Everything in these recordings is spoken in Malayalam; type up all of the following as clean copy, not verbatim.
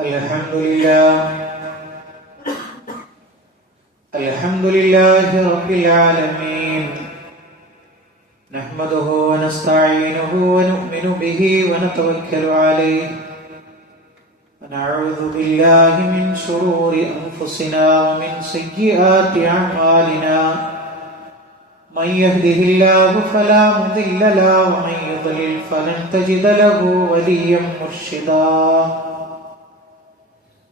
الحمد لله رب العالمين نحمده ونستعينه ونؤمن به ونتوكل عليه ونعوذ بالله من شرور أنفسنا ومن سيئات أعمالنا من يهده الله فلا مضل له ومن يضلل فلن تجد له وليا مرشدا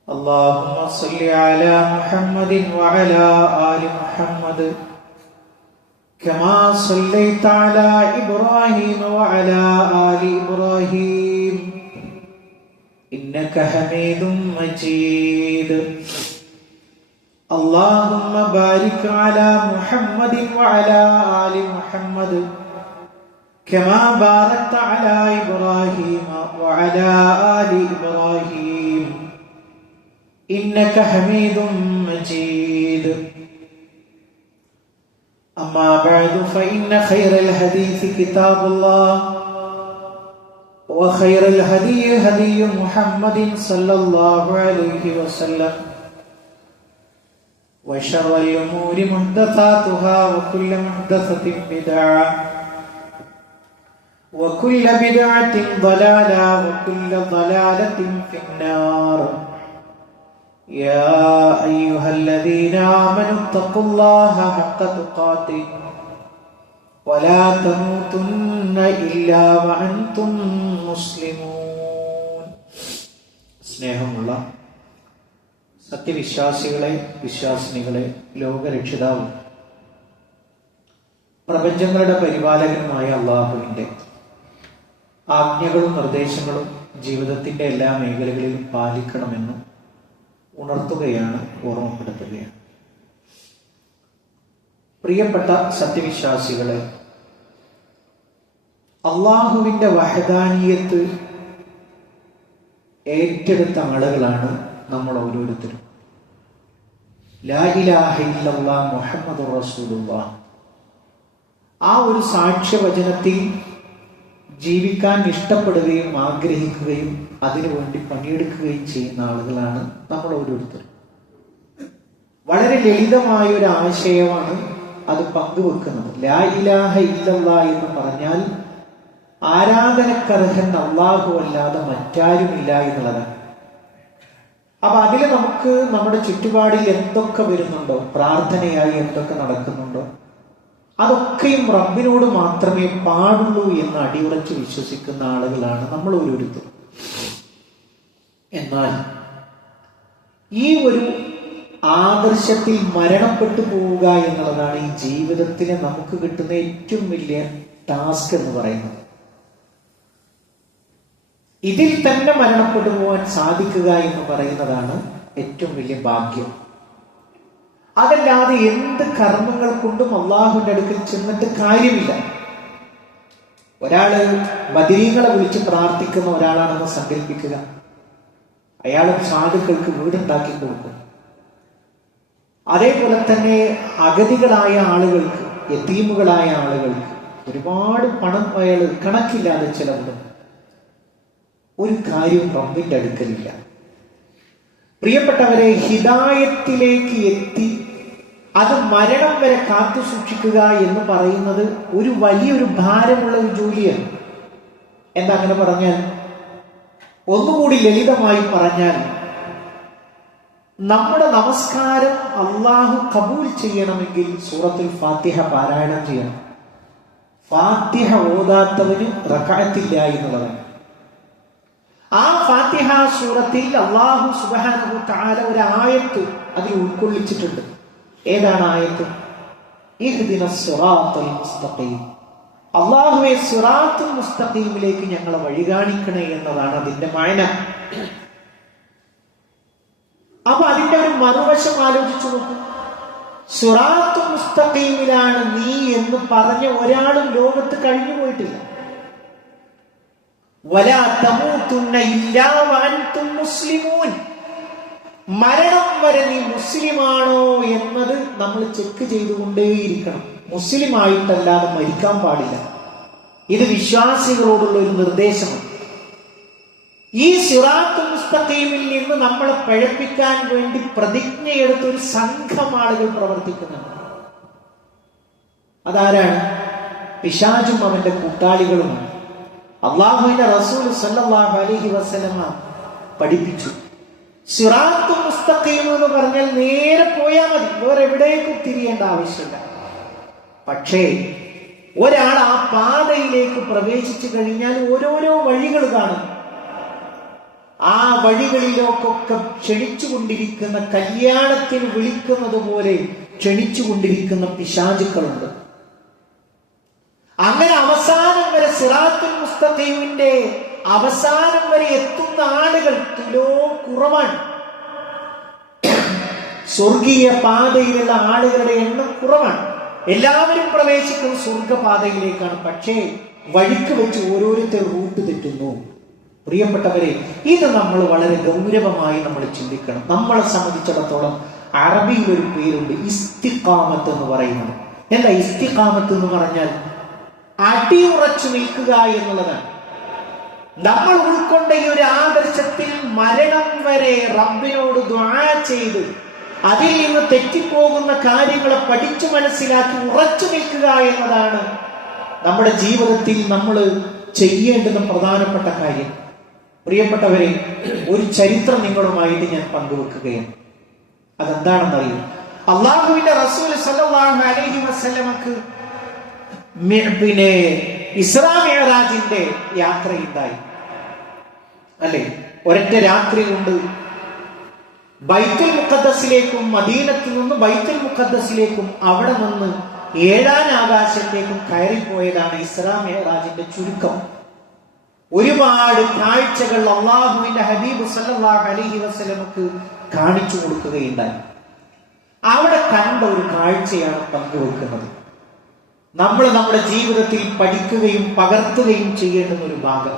اللهم صل على محمد وعلى آل محمد كما صليت على إبراهيم وعلى آل إبراهيم إنك حميد مجيد اللهم بارك على محمد وعلى آل محمد كما باركت على إبراهيم وعلى آل إبراهيم إنك حميد مجيد أما بعد فإن خير الحديث كتاب الله وخير الهدي هدي محمد صلى الله عليه وسلم وشر الأمور محدثاتها وكل محدثة بدعة وكل بدعة ضلالة وكل ضلالة في النار يا أيها الذين آمنوا اتقوا الله حق تقاته ولا تموتن إلا وأنتم مسلمون. സ്നേഹമുള്ള സത്യവിശ്വാസികളെ, വിശ്വാസിനികളെ, ലോകരക്ഷിതാവും പ്രപഞ്ചങ്ങളുടെ പരിപാലകനുമായ അള്ളാഹുവിൻ്റെ ആജ്ഞകളും നിർദ്ദേശങ്ങളും ജീവിതത്തിൻ്റെ എല്ലാ മേഖലകളിലും പാലിക്കണമെന്നും ഉണർത്തുകയാണ്, ഓർമ്മപ്പെടുത്തുകയാണ്. പ്രിയപ്പെട്ട സത്യവിശ്വാസികളെ, അള്ളാഹുവിൻ്റെ വഹദാനിയത്ത് ഏറ്റെടുത്ത ആളുകളാണ് നമ്മൾ ഓരോരുത്തരും. ലാ ഇലാഹ ഇല്ലല്ലാഹ് മുഹമ്മദുർ റസൂലുള്ളാഹ്, ആ ഒരു സാക്ഷ്യവചനത്തിൽ ജീവിക്കാൻ ഇഷ്ടപ്പെടുകയും ആഗ്രഹിക്കുകയും അതിനുവേണ്ടി പണിയെടുക്കുകയും ചെയ്യുന്ന ആളുകളാണ് നമ്മൾ ഓരോരുത്തരും. വളരെ ലളിതമായ ഒരു ആശയമാണ് അത് പങ്കുവെക്കുന്നത്. ലാ ഇലാഹ ഇല്ലല്ലാഹ് എന്ന് പറഞ്ഞാൽ ആരാധനക്കർഹൻ അല്ലാഹു അല്ലാതെ മറ്റാരുമില്ല എന്നുള്ളതാണ്. അപ്പൊ അതിൽ നമുക്ക് നമ്മുടെ ചുറ്റുപാടിൽ എന്തൊക്കെ വരുന്നുണ്ടോ, പ്രാർത്ഥനയായി എന്തൊക്കെ നടക്കുന്നുണ്ടോ, അതൊക്കെയും റബ്ബിനോട് മാത്രമേ പാടുള്ളൂ എന്ന് അടിയുറച്ച് വിശ്വസിക്കുന്ന ആളുകളാണ് നമ്മൾ ഓരോരുത്തരും. എന്നാൽ ഈ ഒരു ആദർശത്തിൽ മരണപ്പെട്ടു പോവുക എന്നുള്ളതാണ് ഈ ജീവിതത്തിന് നമുക്ക് കിട്ടുന്ന ഏറ്റവും വലിയ ടാസ്ക് എന്ന് പറയുന്നത്. ഇതിൽ തന്നെ മരണപ്പെട്ടു പോകാൻ സാധിക്കുക എന്ന് പറയുന്നതാണ് ഏറ്റവും വലിയ ഭാഗ്യം. അതല്ലാതെ എന്ത് കർമ്മങ്ങൾ കൊണ്ടും അള്ളാഹുവിന്റെ അടുക്കൽ ചെന്നിട്ട് കാര്യമില്ല. ഒരാള് ബദരീങ്ങളെ വിളിച്ച് പ്രാർത്ഥിക്കുന്ന ഒരാളാണെന്ന് സങ്കല്പിക്കുക. അയാളും സാധുക്കൾക്ക് വീടുണ്ടാക്കി കൊടുക്കും. അതേപോലെ തന്നെ അഗതികളായ ആളുകൾക്ക്, യതീമുകളായ ആളുകൾക്ക് ഒരുപാട് പണം അയാൾ കണക്കില്ലാതെ ചെലവിടും. ഒരു കാര്യം റബ്ബിന്റെ അടുക്കലില്ല. പ്രിയപ്പെട്ടവരെ, ഹിദായത്തിലേക്ക് എത്തി അത് മരണം വരെ കാത്തു സൂക്ഷിക്കുക എന്ന് പറയുന്നത് ഒരു വലിയൊരു ഭാരമുള്ള ഒരു ജോലിയാണ്. എന്താ അങ്ങനെ പറഞ്ഞാൽ? ഒന്നുകൂടി ലളിതമായി പറഞ്ഞാൽ, നമ്മുടെ നമസ്കാരം അള്ളാഹു കബൂൽ ചെയ്യണമെങ്കിൽ സൂറത്തുൽ ഫാത്തിഹ പാരായണം ചെയ്യണം. ഫാത്തിഹ ഓതാത്തവന് റക്അത്തില്ല എന്നുള്ളതാണ്. ആ ഫാത്തിഹ സൂറത്തിൽ അല്ലാഹു സുബ്ഹാനഹു തആല ഒരു ആയത്ത് അതിൽ ഉൾക്കൊള്ളിച്ചിട്ടുണ്ട്. ഏതാണ് ആയത്ത്? ഇഹ്ദിനസ് സിറാത്തൽ മുസ്തഖീം. അല്ലാഹുവേ, സിറാത്തുൽ മുസ്തഖീമിലേക്ക് ഞങ്ങളെ വഴി കാണിക്കണേ എന്നതാണ് അതിന്റെ മഅന. അപ്പൊ അതിന്റെ ഒരു മറുവശം ആലോചിച്ചു നോക്കൂ. സിറാത്തുൽ മുസ്തഖീമിലാണ് നീ എന്ന് പറഞ്ഞ ഒരാളും ലോകത്ത് കഴിഞ്ഞു പോയിട്ടില്ല. വലാ തമൂതുന്ന ഇല്ലാ വഅൻതും മുസ്ലിമൂൻ. മരണം വരെ നീ മുസ്ലിമാണോ എന്നത് നമ്മൾ ചെക്ക് ചെയ്തുകൊണ്ടേയിരിക്കണം. മുസ്ലിം ആയിട്ടല്ലാതെ മരിക്കാൻ പാടില്ല. ഇത് വിശ്വാസികളോടുള്ള ഒരു നിർദ്ദേശമാണ്. ഈ സിറാത്തുൽ മുസ്തഖീമിൽ നിന്ന് നമ്മളെ പഴപ്പിക്കാൻ വേണ്ടി പ്രതിജ്ഞയെടുത്ത ഒരു സംഘം ആളുകൾ പ്രവർത്തിക്കുന്നുണ്ട്. അതാരാണ്? പിശാചും അവന്റെ കൂട്ടാളികളുമാണ്. അല്ലാഹുവിന്റെ റസൂൽ സല്ലല്ലാഹു അലൈഹി വസല്ലമ പഠിപ്പിച്ചു, സിറാത്തുൽ മുസ്തഖീം എന്ന് പറഞ്ഞാൽ നേരെ പോയാൽ മതി, വേറെ എവിടേക്കും തിരിയേണ്ട ആവശ്യമില്ല. പക്ഷേ ഒരാൾ ആ പാതയിലേക്ക് പ്രവേശിച്ചു കഴിഞ്ഞാൽ ഓരോരോ വഴികൾ കാണും. ആ വഴികളിലേക്കൊക്കെ ക്ഷണിച്ചുകൊണ്ടിരിക്കുന്ന, കല്യാണത്തിന് വിളിക്കുന്നത് പോലെ ക്ഷണിച്ചുകൊണ്ടിരിക്കുന്ന പിശാചുക്കളുണ്ട്. അങ്ങനെ അവസാനം വരെ സിറാത്തുൽ മുസ്തഖീമിന്റെ അവസാനം വരെ എത്തുന്ന ആളുകൾ തുലോ കുറവാണ്. സ്വർഗീയ പാതയിലുള്ള ആളുകളുടെ എണ്ണം കുറവാണ്. എല്ലാവരും പ്രവേശിക്കുന്ന സ്വർഗപാതയിലേക്കാണ്. പക്ഷേ വഴിക്ക് വെച്ച് ഓരോരുത്തർ റൂട്ട് തെറ്റുന്നു. പ്രിയപ്പെട്ടവരെ, ഇത് നമ്മൾ വളരെ ഗൗരവമായി നമ്മൾ ചിന്തിക്കണം. നമ്മളെ സംബന്ധിച്ചിടത്തോളം അറബിയിൽ ഒരു പേരുണ്ട്, ഇസ്തിഖാമത്ത് എന്ന് പറയുന്നത്. എന്താ ഇസ്തിഖാമത്ത് എന്ന് പറഞ്ഞാൽ? അടിയുറച്ചു നിൽക്കുക എന്നുള്ളതാണ്. നമ്മൾ ഉൾക്കൊണ്ട ഈ ഒരു ആദർശത്തിൽ മരണം വരെ റബ്ബിനോട് ദുആ ചെയ്ത് അതിൽ നിന്ന് തെറ്റിപ്പോകുന്ന കാര്യങ്ങളെ പഠിച്ചു മനസ്സിലാക്കി ഉറച്ചു നിൽക്കുക എന്നതാണ് നമ്മുടെ ജീവിതത്തിൽ നമ്മൾ ചെയ്യേണ്ടുന്ന പ്രധാനപ്പെട്ട കാര്യം. പ്രിയപ്പെട്ടവരെ, ഒരു ചരിത്രം നിങ്ങളുമായിട്ട് ഞാൻ പങ്കുവെക്കുകയാണ്. അതെന്താണെന്നറിയും? അല്ലാഹുവിന്റെ റസൂൽ സല്ലല്ലാഹു അലൈഹി വസല്ലമക്ക് ഇസ്രാ മിഅ്റാജിന്റെ യാത്രയുണ്ടായി അല്ലെ? ഒരൊറ്റ രാത്രി കൊണ്ട് ബൈത്തുൽ മുഖദ്ദസിലേക്കും മദീനത്തിൽ നിന്ന് ബൈത്തുൽ മുഖദ്ദസിലേക്കും അവിടെ നിന്ന് 7ാം ആകാശത്തേക്കും കയറിപ്പോയതാണ് ഇസ്രാ മിഅ്റാജിന്റെ ചുരുക്കം. ഒരുപാട് കാഴ്ചകൾ അല്ലാഹുവിന്റെ ഹബീബ് സല്ലല്ലാഹു അലൈഹി വസല്ലമക്ക് കാണിച്ചു കൊടുക്കുകയുണ്ടായി. അവിടെ കണ്ട ഒരു കാഴ്ചയാണ് പങ്കുവെക്കുന്നത്. നമ്മൾ നമ്മുടെ ജീവിതത്തിൽ പഠിക്കുകയും പകർത്തുകയും ചെയ്യേണ്ടുന്ന ഒരു ഭാഗം.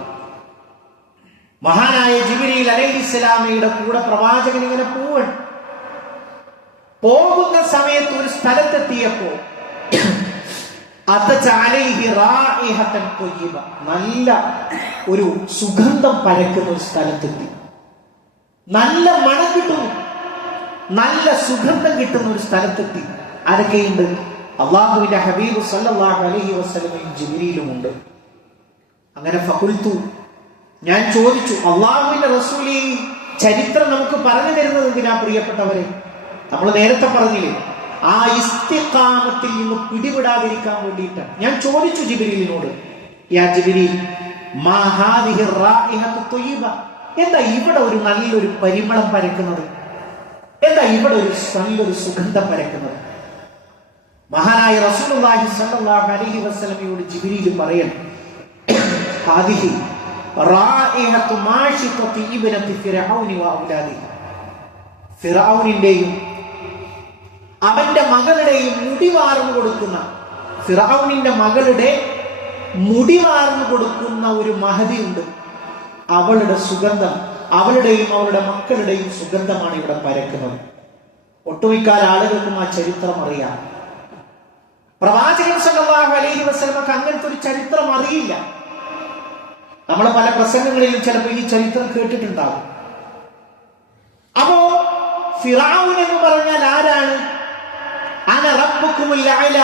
മഹാനായ ജിബ്രീൽ അലൈഹിസ്സലാമയുടെ കൂടെ പ്രവാചകൻ ഇങ്ങനെ പോകുന്ന സമയത്ത് ഒരു സ്ഥലത്തെത്തിയപ്പോ നല്ല ഒരു സുഗന്ധം പരക്കുന്ന ഒരു സ്ഥലത്തെത്തി. നല്ല മണം കിട്ടുന്നു, നല്ല സുഗന്ധം കിട്ടുന്ന ഒരു സ്ഥലത്തെത്തി. ആരൊക്കെയുണ്ട്? അല്ലാഹുവിന്റെ ഹബീബ് സല്ലല്ലാഹു അലൈഹി വസല്ലമയും ജിബ്രീലുമുണ്ട്. അങ്ങനെ ഫഖുൽതു, ഞാൻ ചോദിച്ചു, അല്ലാഹുവിന്റെ റസൂൽ ഈ ചരിത്രം നമുക്ക് പറഞ്ഞു തരുന്നത് എന്തിനാ? പ്രിയപ്പെട്ടവരെ, നമ്മൾ നേരത്തെ പറഞ്ഞില്ലേ, ആ ഇസ്തിഖാമത്തിൽ നിന്ന് പിടിവിടാതിരിക്കാൻ വേണ്ടിയിട്ടാണ്. ഞാൻ ചോദിച്ചു ജിബ്രീലിനോട്, യാ ജിബ്രീൽ, മാ ഹാദിഹി റായിഹത്തു ത്വയ്യിബ, എന്താ ഇവിടെ ഒരു നല്ലൊരു പരിമളം പരക്കുന്നത്? എന്താ ഇവിടെ ഒരു നല്ലൊരു സുഗന്ധം പരക്കുന്നത്? മഹാനായ റസൂലുള്ളാഹി സ്വല്ലല്ലാഹു അലൈഹി വസല്ലമയോട് ജിബ്രീൽ പറയണം, ഹാദിഹി റായിഹത്തു മാഷിഖത്തി ഇബ്നതി ഫിർഔനി വ ഔലാദിഹി, ഫിർഔനിന്റെയും അവന്റെ മകളുടെയും മുടി വാർന്നു കൊടുക്കുന്ന, ഫിർഔനിന്റെ മകളുടെ മുടി വാർന്നു കൊടുക്കുന്ന ഒരു മഹദി ഉണ്ട്. അവളുടെ സുഗന്ധം, അവളുടെയും അവളുടെ മക്കളുടെയും സുഗന്ധമാണ് ഇവിടെ പരക്കുന്നത്. ഒട്ടുമിക്ക ആളുകൾക്കും ആ ചരിത്രം അറിയാം. പ്രവാചകൻ സല്ലല്ലാഹു അലൈഹി വസല്ലമക്ക് അങ്ങനത്തെ ഒരു ചരിത്രം അറിയില്ല. നമ്മൾ പല പ്രസംഗങ്ങളിലും ചിലപ്പോൾ ഈ ചരിത്രം കേട്ടിട്ടുണ്ടാകും. അപ്പോ ഫിറഔൻ എന്ന് പറഞ്ഞാൽ ആരാണ്? അന റബ്ബുക്കുമുൽ അഅല,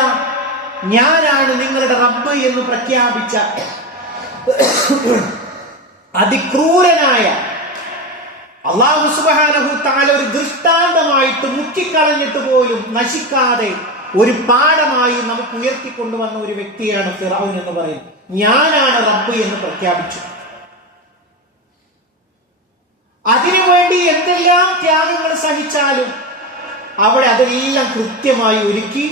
ഞാനാണ് നിങ്ങളുടെ റബ്ബ് എന്ന് പ്രഖ്യാപിച്ച അതിക്രൂരനായ അല്ലാഹു സുബ്ഹാനഹു തആല ഒരു ദൃഷ്ടാന്തമായിട്ട് മുക്കിക്കളഞ്ഞിട്ട് പോലും നശിക്കാതെ ഒരു പാഠമായി നമുക്ക് ഉയർത്തിക്കൊണ്ടുവന്ന ഒരു വ്യക്തിയാണ് ഫിറഔൻ എന്ന് പറയുന്നത്. ഞാനാണ് റബ്ബ് എന്ന് പ്രഖ്യാപിച്ചു. അതിനുവേണ്ടി എന്തെല്ലാം ത്യാഗങ്ങൾ സഹിച്ചാലും അവിടെ അതെല്ലാം കൃത്യമായി ഒരുക്കി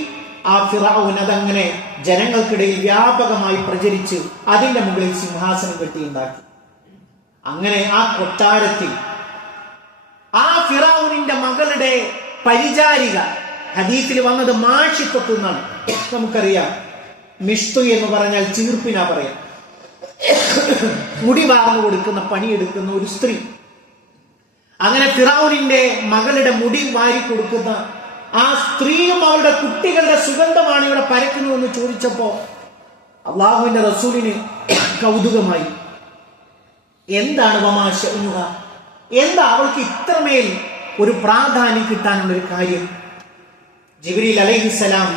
ആ ഫിറഔൻ അതങ്ങനെ ജനങ്ങൾക്കിടയിൽ വ്യാപകമായി പ്രചരിച്ച് അതിന്റെ മുകളിൽ സിംഹാസനം കെട്ടിയുണ്ടാക്കി. അങ്ങനെ ആ കൊട്ടാരത്തിൽ ആ ഫിറഔനിന്റെ മകളുടെ പരിചാരിക, ഹദീസിൽ വന്നത് മാഷിഖത്ത് എന്നാണ്. നമുക്കറിയാം, മിഷ്തു എന്ന് പറഞ്ഞാൽ ചീർപ്പിനാ പറയാം. മുടി വാർന്നു കൊടുക്കുന്ന, പണിയെടുക്കുന്ന ഒരു സ്ത്രീ. അങ്ങനെ ഫിറഔനിന്റെ മകളുടെ മുടി വാരി കൊടുക്കുന്ന ആ സ്ത്രീയും അവളുടെ കുട്ടികളുടെ സുഗന്ധമാണ് ഇവിടെ പരക്കുന്നുവെന്ന് ചോദിച്ചപ്പോ അല്ലാഹുവിന്റെ റസൂലിന് കൗതുകമായി. എന്താണ് വമാശഅനുഹ, എന്താ അവൾക്ക് ഇത്രമേൽ ഒരു പ്രാധാന്യം കിട്ടാനുള്ള ഒരു കാര്യം? ജിബ്രീൽ അലൈഹിസ്സലാം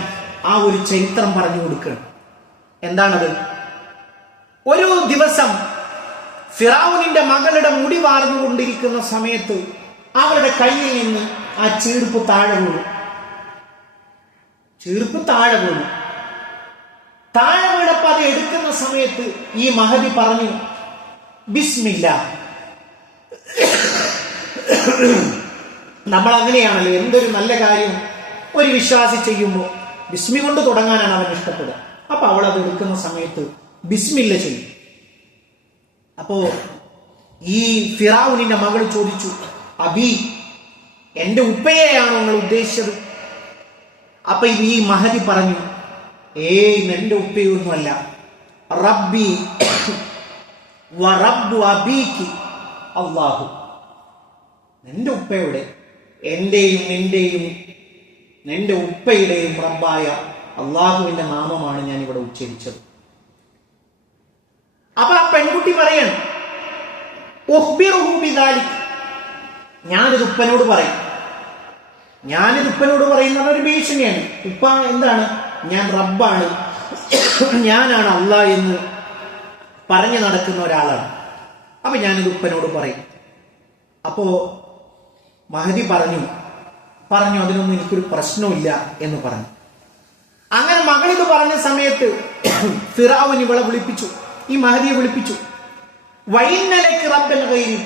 ആ ഒരു ചരിത്രം പറഞ്ഞു കൊടുക്കണം. എന്താണത്? ഒരു ദിവസം ഫിറഔനിന്റെ മകളുടെ മുടി വാർന്നുകൊണ്ടിരിക്കുന്ന സമയത്ത് അവരുടെ കയ്യിൽ നിന്ന് ആ ചീർപ്പ് താഴെ വീണു. താഴെ വീണപ്പോ അത് എടുക്കുന്ന സമയത്ത് ഈ മഹദി പറഞ്ഞു, ബിസ്മില്ലാ. നമ്മൾ അങ്ങനെയാണല്ലോ, എന്തൊരു നല്ല കാര്യം ഒരു വിശ്വാസി ചെയ്യുമ്പോൾ ബിസ്മി കൊണ്ട് തുടങ്ങാനാണ് അവൻ ഇഷ്ടപ്പെടുക. അപ്പൊ അവൾ അത് എടുക്കുന്ന സമയത്ത് ബിസ്മില്ല ചെയ്യും. അപ്പോ ഈ ഫിറഔനിന്റെ മകൾ ചോദിച്ചു, അബി, എന്റെ ഉപ്പയെയാണോ നിങ്ങൾ ഉദ്ദേശിച്ചത്? അപ്പൊ ഈ മഹദി പറഞ്ഞു, ഏയ്, എന്റെ ഉപ്പയൊന്നുമല്ല, റബ്ബി വ റബ്ബു അബീകി അല്ലാഹു. നിന്റെ ഉപ്പയുടെ, എന്റെയും നിന്റെയും നിന്റെ ഉപ്പയുടെയും റബ്ബായ അള്ളാഹുവിന്റെ നാമമാണ് ഞാൻ ഇവിടെ ഉച്ചരിച്ചത്. അപ്പൊ ആ പെൺകുട്ടി പറയണം, ഞാനിത് ഉപ്പനോട് പറയും. പറയുന്നത് ഒരു ഭീഷണിയാണ്. ഉപ്പ എന്താണ്? ഞാൻ റബ്ബാണ്, ഞാനാണ് അള്ളാഹ് എന്ന് പറഞ്ഞു നടക്കുന്ന ഒരാളാണ്. അപ്പൊ ഞാനിത് ഉപ്പനോട് പറയും. അപ്പോ മഹദി പറഞ്ഞു അതിനൊന്നും എനിക്കൊരു പ്രശ്നമില്ല എന്ന് പറഞ്ഞു. അങ്ങനെ മകളിത് പറഞ്ഞ സമയത്ത് ഫിറഔൻ ഇവളെ വിളിപ്പിച്ചു, ഈ മഹദിയെ വിളിപ്പിച്ചു. വൈന്നലക്ക് റബ്ബൻ ഗൈരി,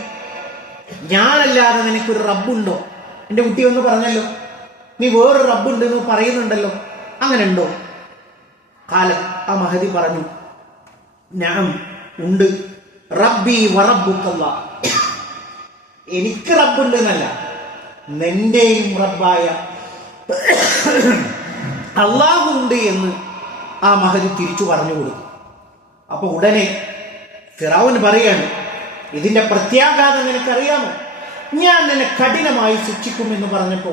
ഞാനല്ലാതെ നിനക്കൊരു റബ്ബുണ്ടോ? എന്റെ കുട്ടി ഒന്ന് പറഞ്ഞല്ലോ, നീ വേറൊരു റബ്ബുണ്ട് എന്ന് പറയുന്നുണ്ടല്ലോ, അങ്ങനെ ഉണ്ടോ? കാലം ആ മഹദി പറഞ്ഞു, ഞാൻ ഉണ്ട്, റബ്ബി വറബ്ബുക്കല്ലാഹ്, എനിക്ക് റബ്ബുണ്ട് എന്നല്ല, നിന്റെയും റബ്ബായ അള്ളാഹു ഉണ്ട് എന്ന് ആ മഹദി തിരിച്ചു പറഞ്ഞു കൊടുത്തു. അപ്പൊ ഉടനെ ഫിറഔൻ പറയാണ്, ഇതിന്റെ പ്രത്യാഘാതം നിനക്കറിയാമോ? ഞാൻ നിന്നെ കഠിനമായി ശിക്ഷിക്കുമെന്ന് പറഞ്ഞപ്പോ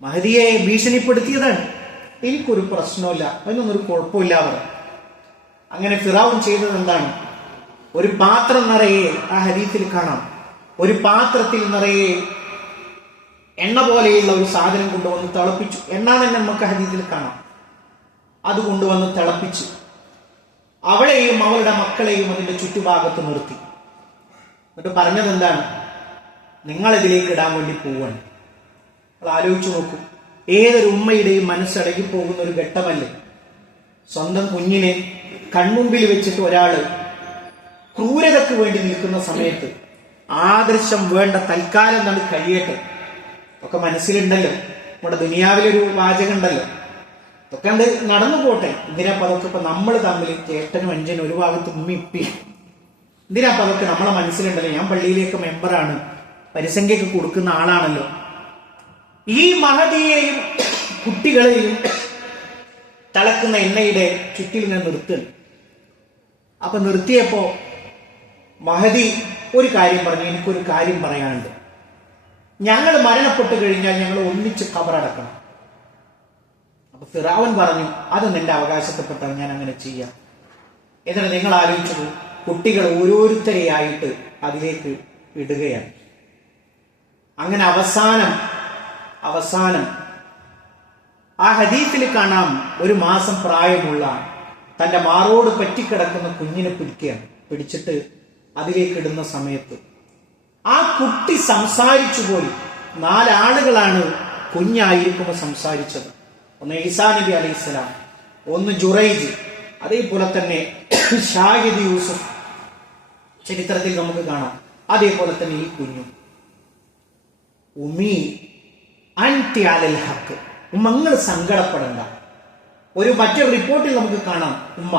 മഹദിയെ ഭീഷണിപ്പെടുത്തിയതാണ്. എനിക്കൊരു പ്രശ്നമില്ല, അതിനൊന്നും ഒരു കുഴപ്പമില്ല പറഞ്ഞു. അങ്ങനെ ഫിറഔൻ ചെയ്തത് എന്താണ്? ഒരു പാത്രം നിറയെ, ആ ഹദീസിൽ കാണാം, ഒരു പാത്രത്തിൽ നിറയെ എണ്ണ പോലെയുള്ള ഒരു സാധനം കൊണ്ടുവന്ന് തിളപ്പിച്ചു. എണ്ണ തന്നെ നമുക്ക് ഹദീസിൽ കാണാം. അത് കൊണ്ടുവന്ന് തിളപ്പിച്ച് അവളെയും അവളുടെ മക്കളെയും അതിന്റെ ചുറ്റുഭാഗത്ത് നിർത്തി. എന്നിട്ട് പറഞ്ഞത് എന്താണ്? നിങ്ങൾ ഇതിലേക്ക് ഇടാൻ വേണ്ടി പോവാണ്. അത് ആലോചിച്ചു നോക്കൂ, ഏതൊരു ഉമ്മയുടെയും മനസ്സടക്കി പോകുന്ന ഒരു ഘട്ടമല്ലേ? സ്വന്തം കുഞ്ഞിനെ കൺമുമ്പിൽ വെച്ചിട്ട് ഒരാള് ക്രൂരതയ്ക്ക് വേണ്ടി നിൽക്കുന്ന സമയത്ത് ആദർശം വേണ്ട, തൽക്കാലം നമ്മൾ കഴിയട്ടെ, ഒക്കെ മനസ്സിലുണ്ടല്ലോ. നമ്മുടെ ദുനിയാവിലൊരു വാചകം ഉണ്ടല്ലോ, ഇതൊക്കെ ഉണ്ട്, നടന്നു പോട്ടെ. എന്തിനാ അതൊക്കെ ഇപ്പൊ നമ്മൾ തമ്മിൽ ചേട്ടനും അഞ്ചനും ഒരു ഭാഗത്ത് ഉമ്മിപ്പി, എന്തിനാ അതൊക്കെ നമ്മളെ മനസ്സിലുണ്ടല്ലോ. ഞാൻ പള്ളിയിലേക്ക് മെമ്പറാണ്, പരിസംഖ്യക്ക് കൊടുക്കുന്ന ആളാണല്ലോ. ഈ മഹദിയെയും കുട്ടികളെയും തിളക്കുന്ന എണ്ണയുടെ ചുറ്റിൽ ഞാൻ നിർത്തുന്നു. അപ്പൊ നിർത്തിയപ്പോ മഹദി ഒരു കാര്യം പറഞ്ഞു, എനിക്കൊരു കാര്യം പറയാനുണ്ട്. ഞങ്ങൾ മരണപ്പെട്ടു കഴിഞ്ഞാൽ ഞങ്ങൾ ഒന്നിച്ച് ഖബറടക്കണം. അപ്പൊ ഫിറഔൻ പറഞ്ഞു, അത് നിന്റെ അവകാശപ്പെട്ടത്, ഞാൻ അങ്ങനെ ചെയ്യാം. എന്നിട്ട് നിങ്ങൾ ആലോചിച്ചത്, കുട്ടികൾ ഓരോരുത്തരെയായിട്ട് അതിലേക്ക് ഇടുകയാണ്. അങ്ങനെ അവസാനം ആ ഹദീസിൽ കാണാം, ഒരു മാസം പ്രായമുള്ള തന്റെ മാറോട് പറ്റിക്കിടക്കുന്ന കുഞ്ഞിനെ പിടിച്ചിട്ട് അതിലേക്ക് ഇടുന്ന സമയത്ത് ആ കുട്ടി സംസാരിച്ചു പോലും. 4 ആളുകളാണ് കുഞ്ഞായിരിക്കുമ്പോൾ സംസാരിച്ചത്. ഒന്ന് ഈസാ നബി അലൈഹിസ്സലാം, ഒന്ന് ജുറൈജ്, അതേപോലെ തന്നെ ഷാഹിദ് യൂസുഫ് ചരിത്രത്തിൽ നമുക്ക് കാണാം. അതേപോലെ തന്നെ ഈ കുഞ്ഞു, ഉമ്മി അൻതി അലൽ ഹഖ്, ഉമ്മങ്ങൾ സങ്കടപ്പെടണ്ട. മറ്റൊരു റിപ്പോർട്ടിൽ നമുക്ക് കാണാം, ഉമ്മ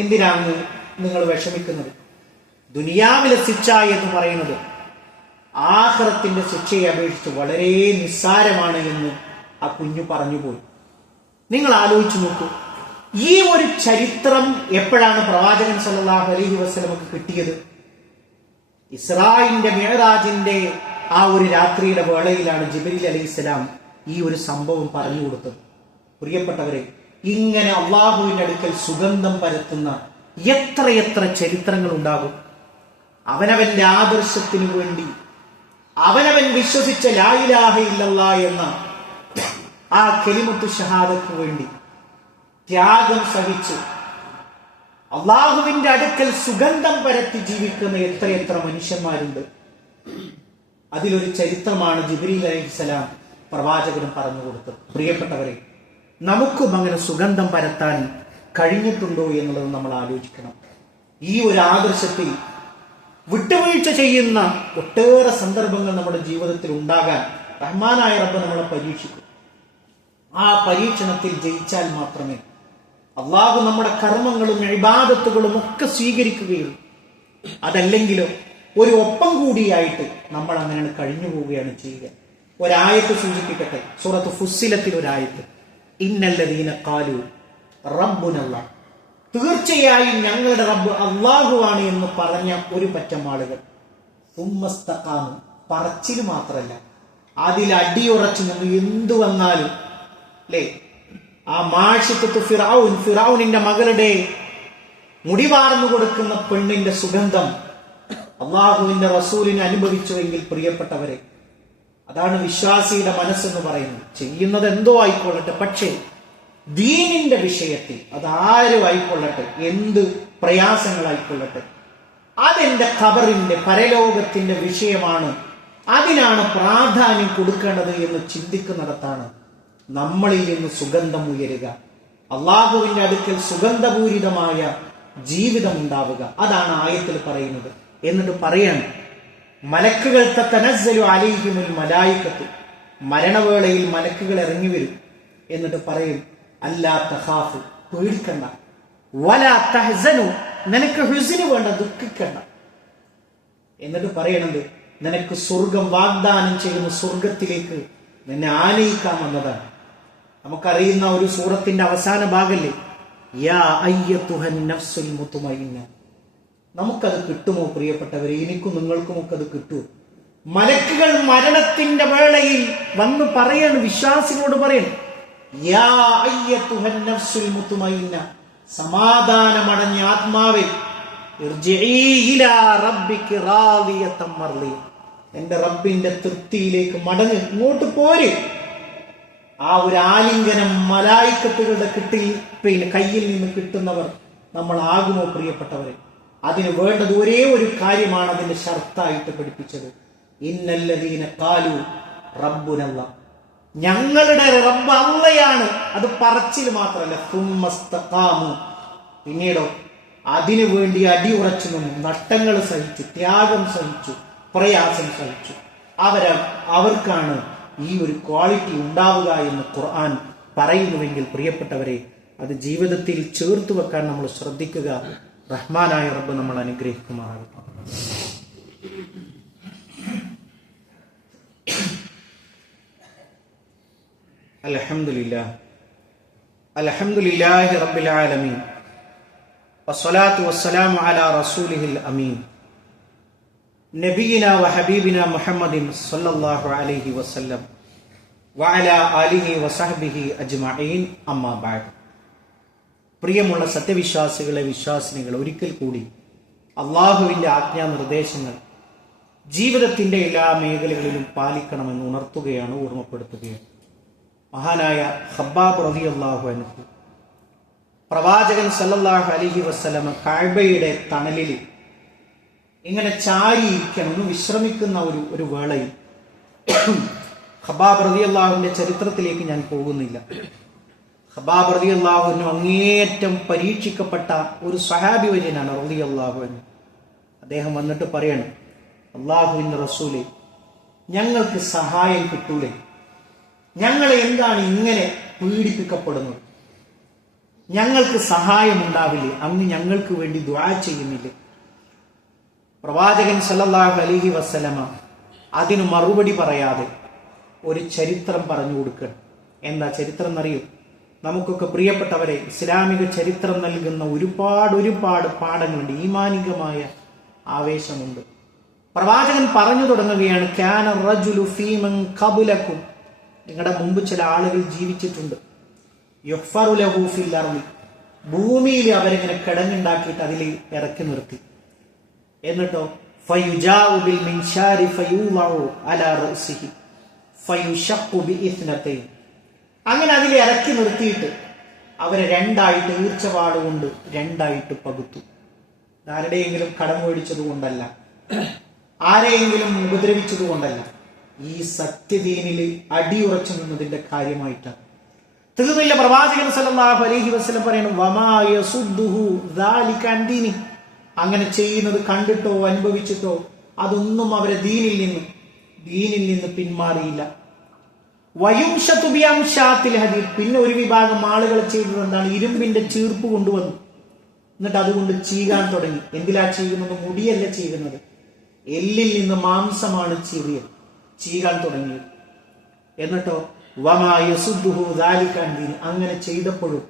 എന്തിനാണ് നിങ്ങൾ വിഷമിക്കുന്നത്? ദുനിയാവിലെ ശിക്ഷ എന്ന് പറയുന്നത് ആഖിറത്തിന്റെ ശിക്ഷയെ അപേക്ഷിച്ച് വളരെ നിസ്സാരമാണ് എന്ന് ആ കുഞ്ഞു പറഞ്ഞു പോയി. നിങ്ങൾ ആലോചിച്ചു നോക്കൂ, ഈ ഒരു ചരിത്രം എപ്പോഴാണ് പ്രവാചകൻ സല്ലല്ലാഹു അലൈഹി വസല്ലമക്ക് കിട്ടിയത്? ഇസ്രായിന്റെ മിഅ്റാജിന്റെ ആ ഒരു രാത്രിയുടെ വേളയിലാണ് ജിബ്രീൽ അലൈഹിസ്സലാം ഈ ഒരു സംഭവം പറഞ്ഞു കൊടുത്തത്. പ്രിയപ്പെട്ടവരെ, ഇങ്ങനെ അള്ളാഹുവിന്റെ അടുക്കൽ സുഗന്ധം പരത്തുന്ന എത്രയെത്ര ചരിത്രങ്ങൾ ഉണ്ടാകും. അവനവന്റെ ആദർശത്തിനു വേണ്ടി അവനവൻ വിശ്വസിച്ച ലാ ഇലാഹ ഇല്ലല്ലാഹ് എന്ന ആ കലിമത്തു ഷഹാദത്തിന് വേണ്ടി ത്യാഗം സഹിച്ച് അള്ളാഹുവിന്റെ അടുക്കൽ സുഗന്ധം പരത്തി ജീവിക്കുന്ന എത്രയെത്ര മനുഷ്യന്മാരുണ്ട്. അതിലൊരു ചരിത്രമാണ് ജിബ്രീൽ അലൈഹിസ്സലാം പ്രവാചകനും പറഞ്ഞു കൊടുത്തത്. പ്രിയപ്പെട്ടവരെ, നമുക്കും അങ്ങനെ സുഗന്ധം പരത്താൻ കഴിഞ്ഞിട്ടുണ്ടോ എന്നുള്ളത് നമ്മൾ ആലോചിക്കണം. ഈ ഒരു ആദർശത്തിൽ വിട്ടുവീഴ്ച ചെയ്യുന്ന ഒട്ടേറെ സന്ദർഭങ്ങൾ നമ്മുടെ ജീവിതത്തിൽ ഉണ്ടാകാൻ റഹ്മാനായ റബ്ബ് നമ്മളെ പരീക്ഷിക്കും. ആ പരീക്ഷണത്തിൽ ജയിച്ചാൽ മാത്രമേ അള്ളാഹു നമ്മുടെ കർമ്മങ്ങളും ഇബാദത്തുകളും ഒക്കെ സ്വീകരിക്കുകയുള്ളൂ. അതല്ലെങ്കിലോ ഒരു ഒപ്പം കൂടിയായിട്ട് നമ്മൾ അങ്ങനെയാണ് കഴിഞ്ഞു പോവുകയാണ് ചെയ്യുക. ഒരായത്ത് സൂചിപ്പിക്കട്ടെ. സൂറത്ത് ഫുസ്സിലത്തിൽ ഒരായത്ത്, ഇന്നല്ലദീന ഖാലു റബ്ബുനല്ലാഹ്, തീർച്ചയായും ഞങ്ങളുടെ റബ്ബ് അള്ളാഹുവാണ് എന്ന് പറഞ്ഞ ഒരു പറ്റം ആളുകൾ, സുമ്മസ്തഖാമു, പറച്ചിൽ മാത്രമല്ല അതിൽ അടിയുറച്ചു നിന്ന് എന്തു വന്നാലും അല്ലേ, ആ മാഷിക്കത്ത് ഫിറഔനിന്റെ മകളുടെ മുടിവാർന്നു കൊടുക്കുന്ന പെണ്ണിന്റെ സുഗന്ധം അള്ളാഹുവിന്റെ റസൂലിനെ അനുഭവിച്ചുവെങ്കിൽ പ്രിയപ്പെട്ടവരെ, അതാണ് വിശ്വാസിയുടെ മനസ്സെന്ന് പറയുന്നത്. ചെയ്യുന്നത് എന്തോ ആയിക്കൊള്ളട്ടെ, പക്ഷേ ദീനിന്റെ വിഷയത്തിൽ അതാരും ആയിക്കൊള്ളട്ടെ, എന്ത് പ്രയാസങ്ങളായിക്കൊള്ളട്ടെ, അതെന്റെ ഖബറിന്റെ പരലോകത്തിന്റെ വിഷയമാണ്, അതിനാണ് പ്രാധാന്യം കൊടുക്കേണ്ടത് എന്ന് ചിന്തിക്കുന്നിടത്താണ് നമ്മളിൽ നിന്ന് സുഗന്ധം ഉയരുക, അള്ളാഹുവിന്റെ അടുക്കൽ സുഗന്ധപൂരിതമായ ജീവിതം ഉണ്ടാവുക. അതാണ് ആയത്തിൽ പറയുന്നത്. എന്നിട്ട് പറയാണ്, മലക്കുകൾ തതനസ്സലു അലൈഹിമുൽ മലായികത്തു, മരണവേളയിൽ മലക്കുകൾ ഇറങ്ങി വരും. എന്നിട്ട് പറയും, അല്ലാ തഖാഫു, പേടിക്കണ്ട, വലാ തഹ്സനു, നിനക്ക് ഹുസ്ന് വേണ്ട, ദുഃഖിക്കണ്ട. എന്നിട്ട് പറയണത്, നിനക്ക് സ്വർഗം വാഗ്ദാനം ചെയ്യുന്ന സ്വർഗത്തിലേക്ക് നിന്നെ ആനയിക്കാമെന്നതാണ്. നമുക്കറിയുന്ന ഒരു സൂറത്തിന്റെ അവസാന ഭാഗല്ലേ, യാ അയ്യത്തുഹൻ നഫ്സുൽ മുത്മഇന്ന. നമുക്കത് കിട്ടുമോ പ്രിയപ്പെട്ടവരെ? എനിക്കും നിങ്ങൾക്കും ഒക്കെ അത് കിട്ടുമോ? മലക്കുകൾ മരണത്തിന്റെ വേളയിൽ വന്ന് പറയാണ്, വിശ്വാസികളോട് പറയണം, യാ അയ്യത്തുഹൻ നഫ്സുൽ മുത്മഇന്ന, സമാധാനമടഞ്ഞ ആത്മാവേ, ഇർജിഇ ഇലാ റബ്ബികി റാദിയതൻ മർളിയ, എന്റെ റബ്ബിന്റെ തൃപ്തിയിലേക്ക് മടങ്ങ്, ഇങ്ങോട്ട് പോര്. ആ ഒരു ആലിംഗനം മലായിക്കത്തുകളുടെ കയ്യിൽ നിന്ന് കിട്ടുന്നവർ നമ്മൾ ആകുമോ പ്രിയപ്പെട്ടവരെ? അതിന് വേണ്ടത് ഒരേ ഒരു കാര്യമാണ് അതിന്റെ ഷർത്തായിട്ട് പഠിപ്പിച്ചത്, ഇന്നല്ലദീന ഖാലു റബ്ബുനല്ലാഹ്, ഞങ്ങളുടെ റബ്ബ് അള്ളയാണ്. അത് പറച്ചിൽ മാത്രമല്ല, സുമ്മസ്തഖാമു, പിന്നീടോ അതിനു വേണ്ടി അടിയുറച്ചു നിന്നു, നഷ്ടങ്ങൾ സഹിച്ചു, ത്യാഗം സഹിച്ചു, പ്രയാസം സഹിച്ചു. അവർക്കാണ് ഈ ഒരു ക്വാളിറ്റി ഉണ്ടാവുക എന്ന് ഖുർആൻ പറയുന്നുവെങ്കിൽ പ്രിയപ്പെട്ടവരെ, അത് ജീവിതത്തിൽ ചേർത്ത് വെക്കാൻ നമ്മൾ ശ്രദ്ധിക്കുക. റഹ്മാനായ റബ്ബ് നമ്മൾ അനുഗ്രഹിക്കുമാറാകട്ടെ. അൽഹംദുലില്ലാഹി റബ്ബിൽ ആലമീൻ, വസ്സലാത്തു വസ്സലാമു അലാ റസൂലിഹിൽ അമീൻ, നബിയിന വഹബീബിന മുഹമ്മദിൻ സല്ലല്ലാഹു അലൈഹി വസല്ലം വഅലാ ആലിഹി വസഹ്ബിഹി അജ്മഈൻ, അമ്മാ ബഅദ്. പ്രിയമുള്ള സത്യവിശ്വാസികളെ, വിശ്വാസിനികളെ, ഒരിക്കൽ കൂടി അള്ളാഹുവിന്റെ ആജ്ഞാനിർദ്ദേശങ്ങൾ ജീവിതത്തിന്റെ എല്ലാ മേഖലകളിലും പാലിക്കണമെന്ന് ഉണർത്തുകയാണ്, ഓർമ്മപ്പെടുത്തുകയാണ്. മഹാനായ ഖബ്ബാബ് റളിയല്ലാഹു അൻഹു, പ്രവാചകൻ സല്ലല്ലാഹു അലൈഹി വസല്ലം കഅബയുടെ തണലിൽ ഇങ്ങനെ ചാരിയിരിക്കണം, വിശ്രമിക്കുന്ന ഒരു വേളയിൽ ഖബ്ബാബ് റളിയല്ലാഹുവിന്റെ ചരിത്രത്തിലേക്ക് ഞാൻ പോകുന്നില്ല. ഖബ്ബാബ് റളിയല്ലാഹുവിന് അങ്ങേയറ്റം പരീക്ഷിക്കപ്പെട്ട ഒരു സ്വഹാബി വര്യനാണ് റളിയല്ലാഹു അൻഹു. അദ്ദേഹം വന്നിട്ട് പറയണം, അല്ലാഹുവിന്റെ റസൂലേ, ഞങ്ങൾക്ക് സഹായം കിട്ടൂലേ? ഞങ്ങളെ എന്താണ് ഇങ്ങനെ പീഡിപ്പിക്കപ്പെടുന്നത്? ഞങ്ങൾക്ക് സഹായം ഉണ്ടാവില്ലേ? അങ്ങ് ഞങ്ങൾക്ക് വേണ്ടി ദുആ ചെയ്യുന്നില്ലേ? പ്രവാചകൻ സല്ലല്ലാഹു അലൈഹി വസല്ലമ അതിന് മറുപടി പറയാതെ ഒരു ചരിത്രം പറഞ്ഞു കൊടുക്കണം. എന്താ ചരിത്രം എന്നറിയൂ? നമുക്കൊക്കെ പ്രിയപ്പെട്ടവരെ, ഇസ്ലാമിക ചരിത്രം നൽകുന്ന ഒരുപാട് പാഠങ്ങളുണ്ട്, ഈമാനികമായ ആവേശമുണ്ട്. പ്രവാചകൻ പറഞ്ഞു തുടങ്ങുകയാണ്, കാന റജുലു ഫീമൻ ഖബലകും, നിങ്ങളുടെ മുമ്പ് ചില ആളുകൾ ജീവിച്ചിട്ടുണ്ട്, യുഹ്ഫറു ലഹു ഫിൽ അർളി, ഭൂമിയിൽ അവരിങ്ങനെ കിടങ്ങുണ്ടാക്കിയിട്ട് അതിൽ ഇറക്കി നിർത്തി. എന്നിട്ടോ ഫയുജാഉ ബിൽ മിൻശാരി ഫയൂളഉ അലാ റഅസിഹി ഫയുശഖു ബിഇത്നതൈൻ. അങ്ങനെ അതിൽ ഇറക്കി നിർത്തിയിട്ട് അവരെ രണ്ടായിട്ട് ഈർച്ചവാട് കൊണ്ട് രണ്ടായിട്ട് പകുത്തു. ആരുടെയെങ്കിലും കടം മേടിച്ചത് കൊണ്ടല്ല, ആരെയെങ്കിലും ഉപദ്രവിച്ചത് കൊണ്ടല്ല, ഈ സത്യദീനിൽ അടിയുറച്ചു നിന്നതിന്റെ കാര്യമായിട്ടാണ്. തീർന്നില്ല, പ്രവാചകൻ സല്ലല്ലാഹു അലൈഹി വസല്ലം പറയുന്നു, വമാ യസുദ്ദുഹു ദാലിക അൻ ദീനി. അങ്ങനെ ചെയ്യുന്നത് കണ്ടിട്ടോ അനുഭവിച്ചിട്ടോ അതൊന്നും അവരെ ദീനിൽ നിന്ന് പിന്മാറിയില്ല. വയുംശതു ബിഅംശാത്തിൽ ഹദീദ്. പിന്നെ ഒരു വിഭാഗം ആളുകൾ ചെയ്തത് എന്താണ്? ഇരുമ്പിന്റെ ചീർപ്പ് കൊണ്ടുവന്നു, എന്നിട്ട് അതുകൊണ്ട് ചീകാൻ തുടങ്ങി. എന്തിലാ ചീകുന്നത്? മുടിയല്ല ചീകുന്നത്, എല്ലിൽ നിന്ന് മാംസമാണ് ചീകാൻ തുടങ്ങിയത്. എന്നിട്ടോ വമാ യസുദ്ദുഹു ദാലിക അൻ ദീനി. അങ്ങനെ ചെയ്തപ്പോഴും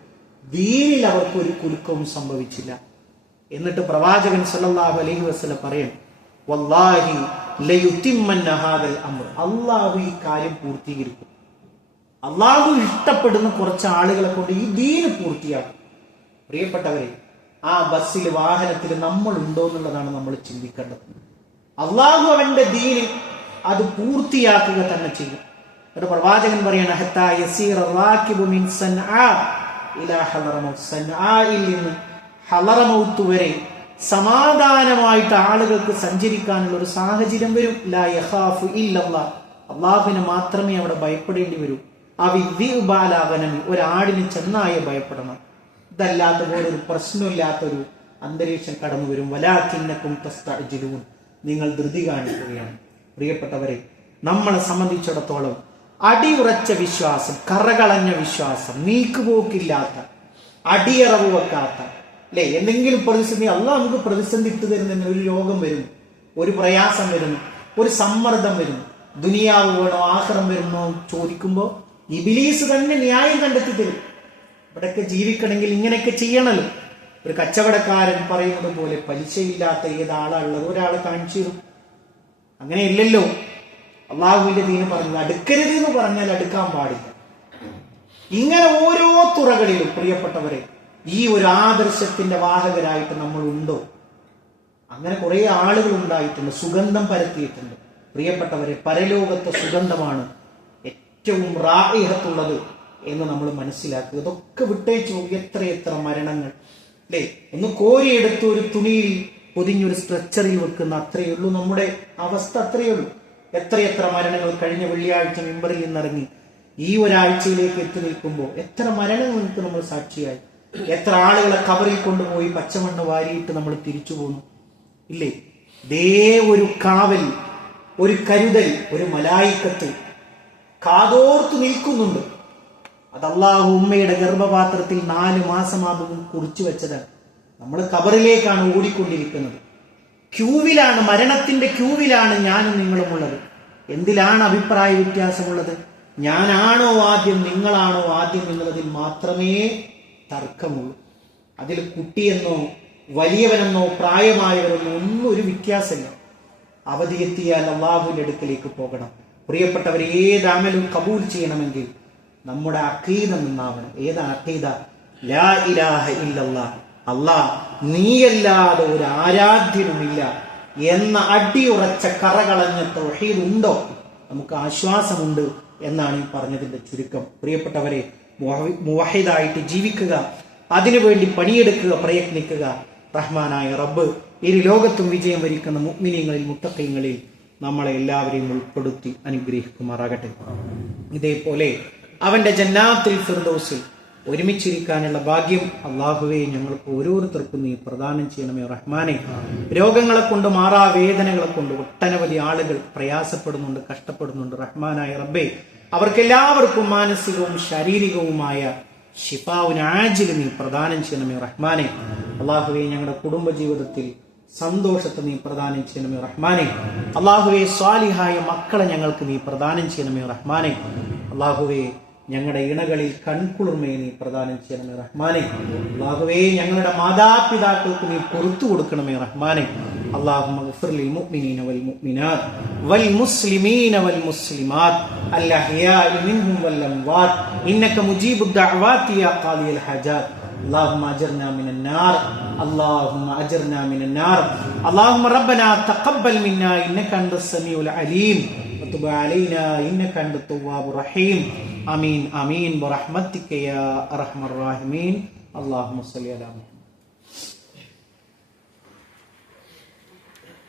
ദീനിൽ അവർക്ക് ഒരു കുലുക്കവും സംഭവിച്ചില്ല. എന്നിട്ട് പ്രവാചകൻ സല്ലല്ലാഹു അലൈഹി വസല്ലം പറയും, വല്ലാഹി ലയുതിമ്മന്ന ഹാദൽ അംർ. അല്ലാഹു ഈ കാര്യം പൂർത്തീകരിക്കും. അല്ലാഹു ഇഷ്ടപ്പെടുന്ന കുറച്ച് ആളുകളെ കൊണ്ട് ഈ ദീന് പൂർത്തിയാക്കും. പ്രിയപ്പെട്ടവരെ, ആ ബസ്സിൽ വാഹനത്തിൽ നമ്മൾ ഉണ്ടോ എന്നുള്ളതാണ് നമ്മൾ ചിന്തിക്കേണ്ടത്. അല്ലാഹു അവന്റെ ദീന് അത് പൂർത്തിയാക്കുക തന്നെ ചെയ്യും. ഒരു പ്രവാചകൻ പറയാണ്, ഹത്താ യസീറ റാകിബു മിൻ സൻആ ഇലാ ഹളറമൗത്ത്. സൻആയിൽ നിന്ന് ഹളറമൗത്ത് വരെ സമാധാനമായിട്ട് ആളുകൾക്ക് സഞ്ചരിക്കാനുള്ള ഒരു സാഹചര്യം വരും. ലാ യഖാഫു ഇല്ലല്ലാഹ്. അല്ലാഹുവിനെ മാത്രമേ അവിടെ ഭയപ്പെടേണ്ടി വരൂ. അവിദ്യുബാലാവനമി. ഒരാടിന് ചെന്നായെ ഭയപ്പെടണം. ഇതല്ലാത്ത പോലെ ഒരു പ്രശ്നമില്ലാത്തൊരു അന്തരീക്ഷം കടന്നു വരും. വലാകിന്നകും തസ്തഅജിലൂൻ. നിങ്ങൾ ധൃതി കാണിക്കുകയാണ്. പ്രിയപ്പെട്ടവരെ, നമ്മളെ സംബന്ധിച്ചിടത്തോളം അടിയുറച്ച വിശ്വാസം, കറകളഞ്ഞ വിശ്വാസം, നീക്കുപോക്കില്ലാത്ത, അടിയറവ് വെക്കാത്ത, അല്ലെ, എന്തെങ്കിലും പ്രതിസന്ധി, അല്ലാഹ് നമുക്ക് പ്രതിസന്ധി ഇട്ടു തരുന്ന ഒരു രോഗം വരുന്നു, ഒരു പ്രയാസം വരുന്നു, ഒരു സമ്മർദ്ദം വരുന്നു, ദുനിയാവ് വേണോ ആഖിറം വരുന്നോ ചോദിക്കുമ്പോൾ ഇബ്ലീസ് തന്നെ ന്യായം കണ്ടെത്തി തരും. ഇവിടെയൊക്കെ ജീവിക്കണമെങ്കിൽ ഇങ്ങനെയൊക്കെ ചെയ്യണല്ലോ. ഒരു കച്ചവടക്കാരൻ പറയുന്നത് പോലെ പലിശയില്ലാത്ത ഏതാളുള്ളത് ഒരാൾ കാണിച്ചു തരും. അങ്ങനെയില്ലല്ലോ. അള്ളാഹുവിന്റെ ദീന് പറഞ്ഞത് അടുക്കരുത് എന്ന് പറഞ്ഞാൽ അടുക്കാൻ പാടില്ല. ഇങ്ങനെ ഓരോ തുറകളിലും പ്രിയപ്പെട്ടവരെ ഈ ഒരു ആദർശത്തിന്റെ വാഹകരായിട്ട് നമ്മൾ ഉണ്ടോ? അങ്ങനെ കുറെ ആളുകൾ ഉണ്ടായിട്ടുണ്ട്, സുഗന്ധം പരത്തിയിട്ടുണ്ട്. പ്രിയപ്പെട്ടവരെ, പരലോകത്തെ സുഗന്ധമാണ് ഏറ്റവും റായിഹത്തുള്ളത് എന്ന് നമ്മൾ മനസ്സിലാക്കുക. ഇതൊക്കെ വിട്ടേച്ചു. എത്രയെത്ര മരണങ്ങൾ, അല്ലെ, ഒന്ന് കോരിയെടുത്ത് ഒരു തുണിയിൽ പൊതിഞ്ഞൊരു സ്ട്രെച്ചറിൽ വെക്കുന്ന അത്രയേ ഉള്ളൂ നമ്മുടെ അവസ്ഥ. അത്രയേ ഉള്ളൂ. എത്രയെത്ര മരണങ്ങൾ. കഴിഞ്ഞ വെള്ളിയാഴ്ച മിമ്പറിൽ നിന്നിറങ്ങി ഈ ഒരാഴ്ചയിലേക്ക് എത്തി നിൽക്കുമ്പോൾ എത്ര മരണങ്ങൾക്ക് നമ്മൾ സാക്ഷിയായി. എത്ര ആളുകളെ കബറിൽ കൊണ്ടുപോയി പച്ചമണ്ണ് വാരിയിട്ട് നമ്മൾ തിരിച്ചു പോന്നു, ഇല്ലേ? ദേ ഒരു കാവൽ, ഒരു കരുതൽ, ഒരു മലായിക്കത്ത് കാതോർത്തു നിൽക്കുന്നുണ്ട്. അത് അല്ലാഹു ഉമ്മയുടെ ഗർഭപാത്രത്തിൽ 4 മാസമാകും കുറിച്ചു വെച്ചതാണ്. നമ്മൾ കബറിലേക്കാണ് ഓടിക്കൊണ്ടിരിക്കുന്നത്. ക്യൂവിലാണ്, മരണത്തിന്റെ ക്യൂവിലാണ് ഞാനും നിങ്ങളും ഉള്ളത്. എന്തിലാണ് അഭിപ്രായ വ്യത്യാസമുള്ളത്? ഞാനാണോ ആദ്യം, നിങ്ങളാണോ ആദ്യം എന്നുള്ളതിൽ മാത്രമേ തർക്കമുള്ളൂ. അതിൽ കുട്ടിയെന്നോ വലിയവനെന്നോ പ്രായമായവരെന്നോ ഒന്നും ഒരു വ്യത്യാസമില്ല. അവധിയെത്തിയാൽ അല്ലാഹുവിന്റെ അടുക്കലേക്ക് പോകണം. പ്രിയപ്പെട്ടവരെ, ഏത് അമലും കബൂൽ ചെയ്യണമെങ്കിൽ നമ്മുടെ അഖീദ നന്നാവണം. ഏതാ അഖീദ? ലാ ഇലാഹ ഇല്ലല്ലാഹ്, അല്ലാഹ് നീയല്ലാതെ ഒരു ആരാധ്യനുമില്ല എന്ന അടിയുറച്ച കറകളഞ്ഞ തൗഹീദ് ഉണ്ടോ? നമുക്ക് ആശ്വാസമുണ്ട് എന്നാണ് ഈ പറഞ്ഞതിന്റെ ചുരുക്കം. പ്രിയപ്പെട്ടവരെ, മുവഹിദായിട്ട് ജീവിക്കുക, അതിനുവേണ്ടി പണിയെടുക്കുക, പ്രയത്നിക്കുക. റഹ്മാനായ റബ്ബ് ഇരു ലോകത്തും വിജയം വരിക്കുന്ന മുഅ്മിനീങ്ങളിൽ, മുത്തഖീങ്ങളിൽ നമ്മളെ എല്ലാവരെയും ഉൾപ്പെടുത്തി അനുഗ്രഹിക്കുമാറാകട്ടെ. ഇതേപോലെ അവന്റെ ജന്നാത്തുൽ ഫിർദൗസിൽ ഒരുമിച്ചിരിക്കാനുള്ള ഭാഗ്യം അല്ലാഹുവേ ഞങ്ങൾക്ക് ഓരോരുത്തർക്കും നീ പ്രദാനം ചെയ്യണമേ റഹ്മാനെ. രോഗങ്ങളെ കൊണ്ട്, മാറാവേദനകളെ കൊണ്ട് ഒട്ടനവധി ആളുകൾ പ്രയാസപ്പെടുന്നുണ്ട്, കഷ്ടപ്പെടുന്നുണ്ട്. റഹ്മാനായ റബ്ബേ, അവർക്കെല്ലാവർക്കും മാനസികവും ശാരീരികവുമായ ശിഫാവുൻ ആജിൽ നീ പ്രദാനം ചെയ്യണമേ റഹ്മാനെ. അല്ലാഹുവേ, ഞങ്ങളുടെ കുടുംബജീവിതത്തിൽ സന്തോഷത്തെ നീ പ്രദാനം ചെയ്യണമേ റഹ്മാനെ. അല്ലാഹുവേ, സ്വാലിഹായ മക്കളെ ഞങ്ങൾക്ക് നീ പ്രദാനം ചെയ്യണമേ റഹ്മാനെ. അല്ലാഹുവേ, ഞങ്ങളുടെ ഇണകളിൽ കൺകുളിർമയെ നീ പ്രദാനം ചെയ്യണമേ റഹ്മാനെ. അല്ലാഹുവേ, ഞങ്ങളുടെ മാതാപിതാക്കൾക്ക് നീ പൊറുത്തു കൊടുക്കണമേ റഹ്മാനെ. اللهم اغفر للمؤمنين والمؤمنات والمسلمين والمسلمات الأحياء منهم والأموات إنك مجيب الدعوات يا قاضي الحاجات اللهم أجرنا من النار اللهم أجرنا من النار اللهم ربنا تقبل منا إنك أنت السميع العليم وتب علينا إنك أنت التواب الرحيم آمين آمين برحمتك يا أرحم الراحمين اللهم صل على محمد.